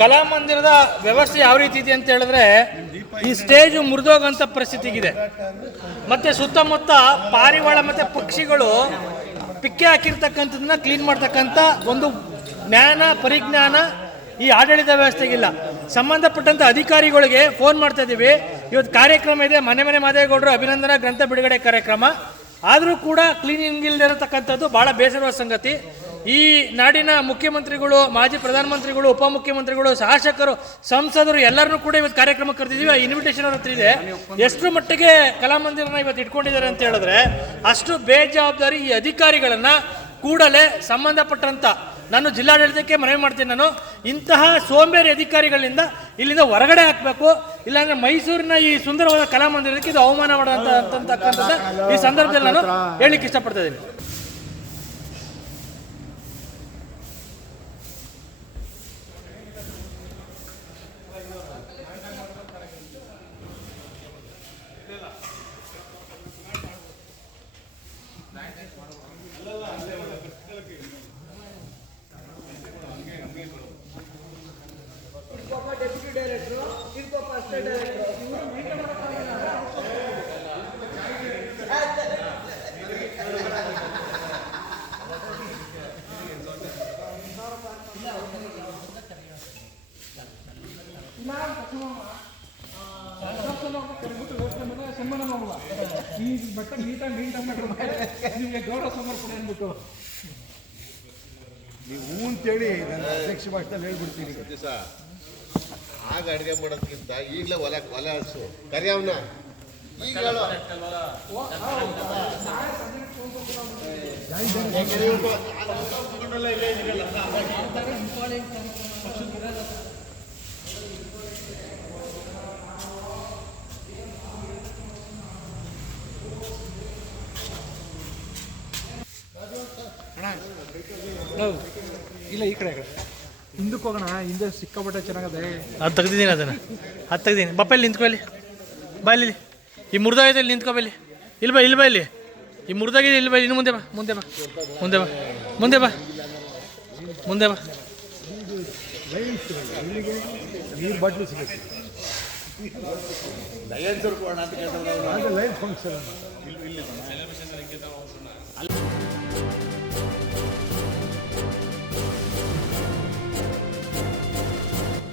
ಕಲಾಮಂದಿರದ ವ್ಯವಸ್ಥೆ ಯಾವ ರೀತಿ ಇದೆ ಅಂತ ಹೇಳಿದ್ರೆ ಈ ಸ್ಟೇಜ್ ಮುರಿದೋಗಂತ ಪರಿಸ್ಥಿತಿಗಿದೆ. ಮತ್ತೆ ಸುತ್ತಮುತ್ತ ಪಾರಿವಾಳ ಮತ್ತೆ ಪಕ್ಷಿಗಳು ಪಿಕ್ಕೆ ಹಾಕಿರ್ತಕ್ಕಂಥದನ್ನ ಕ್ಲೀನ್ ಮಾಡ್ತಕ್ಕಂಥ ಒಂದು ಜ್ಞಾನ, ಪರಿಜ್ಞಾನ ಈ ಆಡಳಿತ ವ್ಯವಸ್ಥೆಗಿಲ್ಲ ಸಂಬಂಧಪಟ್ಟಂತ ಅಧಿಕಾರಿಗಳಿಗೆ ಫೋನ್ ಮಾಡ್ತಾ ಇದೀವಿ. ಇವತ್ತು ಕಾರ್ಯಕ್ರಮ ಇದೆ. ಮನೆ ಮನೆ ಮಾದೇಗೌಡರು ಅಭಿನಂದನಾ ಗ್ರಂಥ ಬಿಡುಗಡೆ ಕಾರ್ಯಕ್ರಮ. ಆದರೂ ಕೂಡ ಕ್ಲೀನಿಂಗ್ ಇಲ್ಲದಿರತಕ್ಕಂಥದ್ದು ಭಾಳ ಬೇಸರವಾದ ಸಂಗತಿ. ಈ ನಾಡಿನ ಮುಖ್ಯಮಂತ್ರಿಗಳು, ಮಾಜಿ ಪ್ರಧಾನಮಂತ್ರಿಗಳು, ಉಪಮುಖ್ಯಮಂತ್ರಿಗಳು, ಶಾಸಕರು, ಸಂಸದರು ಎಲ್ಲರನ್ನೂ ಕೂಡ ಇವತ್ತು ಕಾರ್ಯಕ್ರಮ ಕರೆದಿದ್ದೀವಿ. ಆ ಇನ್ವಿಟೇಷನ್ ಅವ್ರ ಹತ್ರ ಇದೆ. ಎಷ್ಟು ಮಟ್ಟಿಗೆ ಕಲಾಮಂದಿರನ ಇವತ್ತು ಇಟ್ಕೊಂಡಿದ್ದಾರೆ ಅಂತ ಹೇಳಿದ್ರೆ, ಅಷ್ಟು ಬೇಜವಾಬ್ದಾರಿ ಈ ಅಧಿಕಾರಿಗಳನ್ನ ಕೂಡಲೇ ಸಂಬಂಧಪಟ್ಟಂತ ನಾನು ಜಿಲ್ಲಾಡಳಿತಕ್ಕೆ ಮನವಿ ಮಾಡ್ತೀನಿ ನಾನು, ಇಂತಹ ಸೋಂಬೇರಿ ಅಧಿಕಾರಿಗಳಿಂದ ಇಲ್ಲಿಂದ ಹೊರಗಡೆ ಹಾಕಬೇಕು. ಇಲ್ಲಾಂದ್ರೆ ಮೈಸೂರಿನ ಈ ಸುಂದರವಾದ ಕಲಾಮಂದಿರಕ್ಕೆ ಇದು ಅವಮಾನ ಮಾಡುವಂತಕ್ಕಂಥದ್ದು ಈ ಸಂದರ್ಭದಲ್ಲಿ ನಾನು ಹೇಳಲಿಕ್ಕೆ ಇಷ್ಟಪಡ್ತಾ ಇದ್ದೀನಿ. ಈ ಬಟ್ಟ ನೀಟಾಗಿ ನೀಟಾಗಿ ಮಾಡ್ರೆ ನಿಮಗೆ ಗೌರವ ಸಮರ್ಪಣೆ ಅಂದ್ಬಿಟ್ಟು. ನೀವು ಹ್ಞೂ ಅಂತೇಳಿ ನಾನು ಅಧ್ಯಕ್ಷ ಭಾಷೆದಲ್ಲಿ ಹೇಳ್ಬಿಡ್ತೀನಿ. ಆಗ ಅಡುಗೆ ಮಾಡೋದಕ್ಕಿಂತ ಈಗಲೇ ಒಲೆ ಒಲೆ ಹಸು ಕರಿಯವನ ಈಗ. ಇಲ್ಲ ಈ ಕಡೆ. ಹಿಂದಕ್ಕೆ ಹೋಗೋಣ ಹಿಂದೆ ಸಿಕ್ಕಾಪಟ್ಟೆ ಚೆನ್ನಾಗದೆ. ಅದು ತೆಗ್ದಿದ್ದೀನಿ ಅದನ್ನು. ಅದು ತೆಗ್ದೀನಿ ಬಪ್ಪಲ್ಲಿ ನಿಂತ್ಕೊ ಇಲ್ಲಿ ಬಾ ಇಲ್ಲಿ ಈ ಮುರಿದಾಗಿದೆ ಇಲ್ಲಿ ಬಾ ಇಲ್ಲಿ. ಇಲ್ಲಿ ಬಾ ಇಲ್ಲಿ ಬಾ ಇಲ್ಲಿ. ಈ ಮುರಿದಾಗಿದೆ ಇಲ್ಲಿ ಬಾ ಇನ್ನು ಮುಂದೆ ಬಾ ಮುಂದೆ ಬಾ ಮುಂದೆ ಬಾ ಮುಂದೆ ಬಾ ಮುಂದೆ ಬಾ. ನೀರು ಬಾಟ್ಲು ಸಿಗುತ್ತೆ ಲೈನ್ ಫಂಕ್ಷನ್